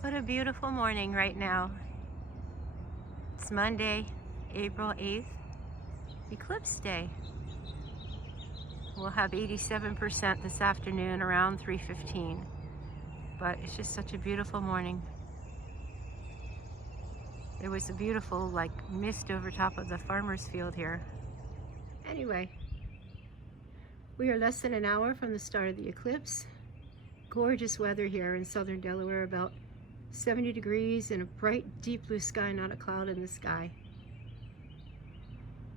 What a beautiful morning right now. It's Monday, April 8th, Eclipse Day. We'll have 87% this afternoon around 3:15, but it's just such a beautiful morning. There was a beautiful mist over top of the farmer's field here. Anyway, we are less than an hour from the start of the eclipse. Gorgeous weather here in southern Delaware, about 70 degrees and a bright deep blue sky, not a cloud in the sky.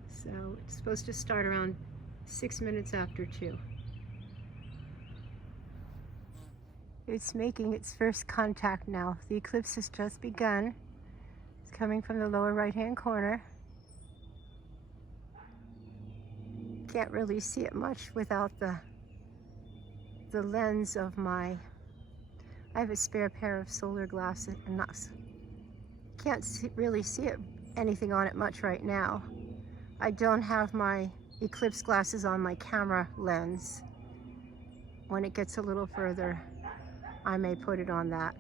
So it's supposed to start around 6 minutes after 2. It's making its first contact now. The eclipse has just begun. It's coming from the lower right hand corner. Can't really see it much without the lens of I have a spare pair of solar glasses and can't really see anything on it much right now. I don't have my eclipse glasses on my camera lens. When it gets a little further, I may put it on that.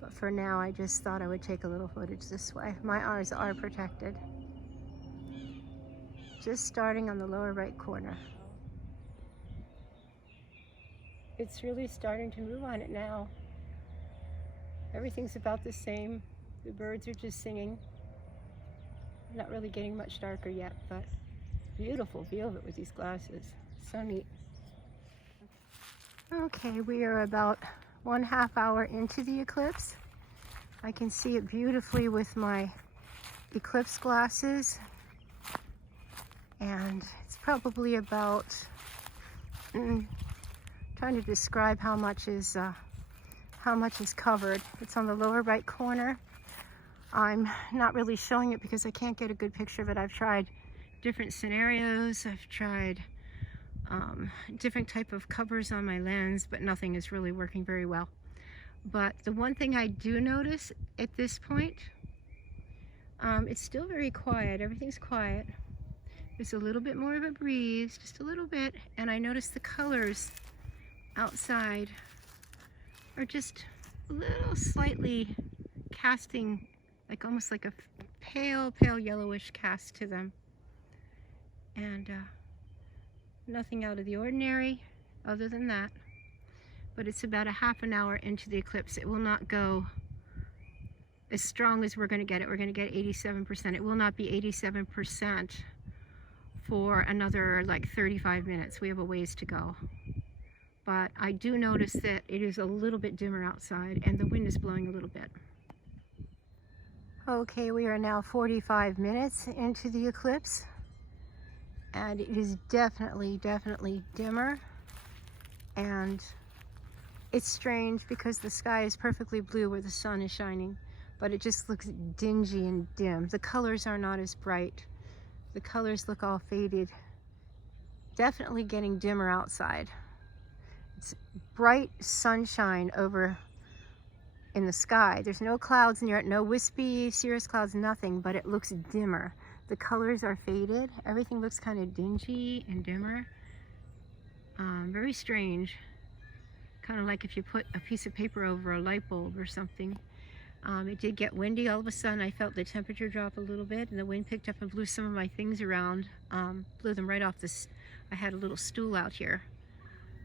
But for now, I just thought I would take a little footage this way. My eyes are protected. Just starting on the lower right corner. It's really starting to move on it now. Everything's about the same. The birds are just singing. Not really getting much darker yet, but beautiful view of it with these glasses. So neat. Okay, we are about 1/2 hour into the eclipse. I can see it beautifully with my eclipse glasses. And it's probably about, trying to describe how much is covered. It's on the lower right corner. I'm not really showing it because I can't get a good picture of it. I've tried different scenarios. I've tried different type of covers on my lens, but nothing is really working very well. But the one thing I do notice at this point, it's still very quiet. Everything's quiet. There's a little bit more of a breeze, just a little bit, and I notice the colors outside are just a little slightly casting, almost like a pale yellowish cast to them. And nothing out of the ordinary other than that. But it's about a 1/2 hour into the eclipse. It will not go as strong as we're going to get it. We're going to get 87%. It will not be 87% for another 35 minutes. We have a ways to go. But I do notice that it is a little bit dimmer outside and the wind is blowing a little bit. Okay, we are now 45 minutes into the eclipse and it is definitely dimmer, and it's strange because the sky is perfectly blue where the sun is shining, but it just looks dingy and dim. The colors are not as bright. The colors look all faded. Definitely getting dimmer outside. It's bright sunshine over in the sky. There's no clouds near it, no wispy cirrus clouds, nothing, but it looks dimmer. The colors are faded. Everything looks kind of dingy and dimmer. Very strange. Kind of like if you put a piece of paper over a light bulb or something. It did get windy. All of a sudden I felt the temperature drop a little bit and the wind picked up and blew some of my things around, blew them right off this. I had a little stool out here.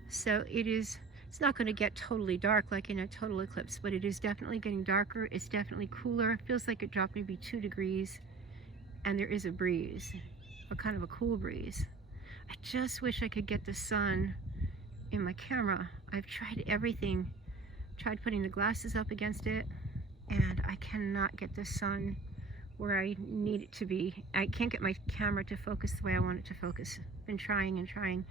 So it's not going to get totally dark like in a total eclipse, but it is definitely getting darker. It's definitely cooler. It feels like it dropped maybe 2 degrees, and there is a breeze, a kind of a cool breeze. I just wish I could get the sun in my camera. I've tried everything. Tried putting the glasses up against it, and I cannot get the sun where I need it to be. I can't get my camera to focus the way I want it to focus. Been trying and trying.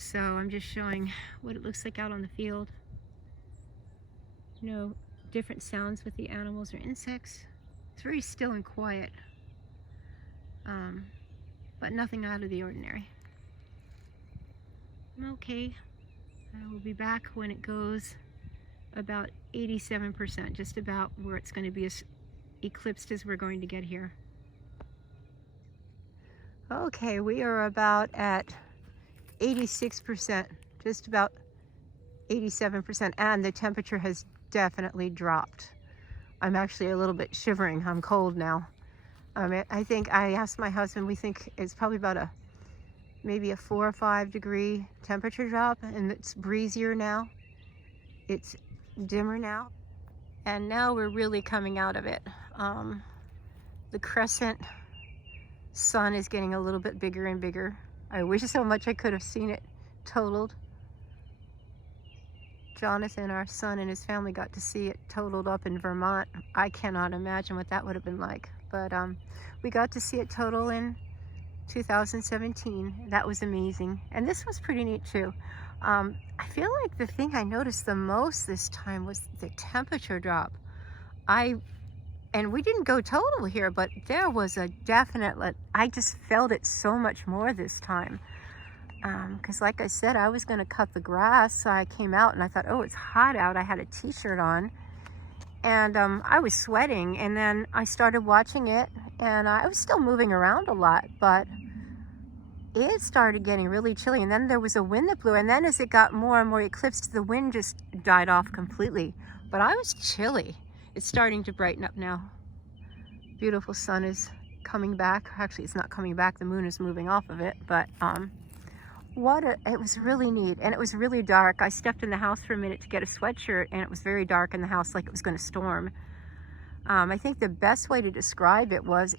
So I'm just showing what it looks like out on the field. Different sounds with the animals or insects. It's very still and quiet, but nothing out of the ordinary. Okay, I will be back when it goes about 87%, just about where it's going to be as eclipsed as we're going to get here. Okay, we are about at 86%, just about 87%, and the temperature has definitely dropped. I'm actually a little bit shivering. I'm cold now. I think I asked my husband, we think it's probably about maybe a 4 or 5 degree temperature drop, and it's breezier now. It's dimmer now. And now we're really coming out of it. The crescent sun is getting a little bit bigger and bigger. I wish so much I could have seen it totaled. Jonathan, our son, and his family got to see it totaled up in Vermont. I cannot imagine what that would have been like. But we got to see it total in 2017. That was amazing. And this was pretty neat too. I feel like the thing I noticed the most this time was the temperature drop. And we didn't go total here, but there was a definite, I just felt it so much more this time. Because like I said, I was going to cut the grass, so I came out and I thought, oh, it's hot out. I had a t-shirt on, and I was sweating, and then I started watching it, and I was still moving around a lot, but it started getting really chilly, and then there was a wind that blew, and then as it got more and more eclipsed, the wind just died off completely, but I was chilly. It's starting to brighten up now. Beautiful sun is coming back. Actually, it's not coming back. The moon is moving off of it, but it was really neat, and it was really dark. I stepped in the house for a minute to get a sweatshirt, and it was very dark in the house, like it was going to storm. I think the best way to describe it was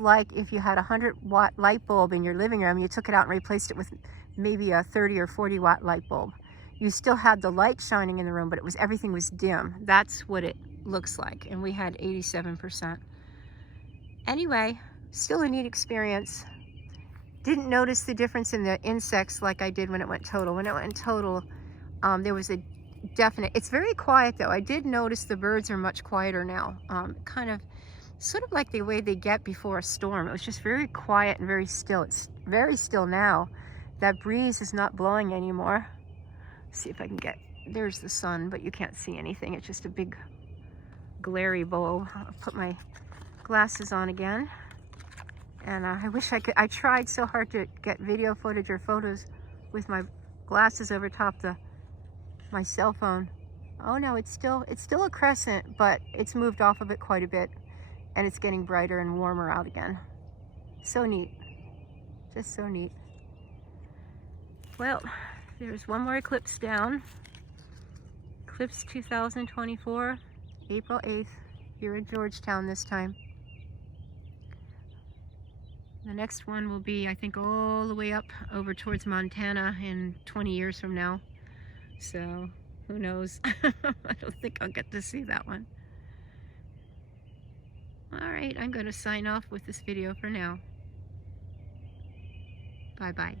like if you had a 100-watt light bulb in your living room, you took it out and replaced it with maybe a 30 or 40-watt light bulb. You still had the light shining in the room, but everything was dim. That's what it looks like, and we had 87%. Anyway, still a neat experience. Didn't notice the difference in the insects like I did when it went total. When it went total, there was a definite, it's very quiet though. I did notice the birds are much quieter now. Kind of, sort of like the way they get before a storm. It was just very quiet and very still. It's very still now. That breeze is not blowing anymore. Let's see if I can there's the sun, but you can't see anything. It's just a big glary bowl. I'll put my glasses on again. And I wish I could. I tried so hard to get video footage or photos with my glasses over top my cell phone. Oh no, it's still a crescent, but it's moved off of it quite a bit, and it's getting brighter and warmer out again. So neat, just so neat. Well, there's one more eclipse down. Eclipse 2024, April 8th, here in Georgetown this time. The next one will be, I think, all the way up over towards Montana in 20 years from now. So, who knows? I don't think I'll get to see that one. Alright, I'm going to sign off with this video for now. Bye-bye.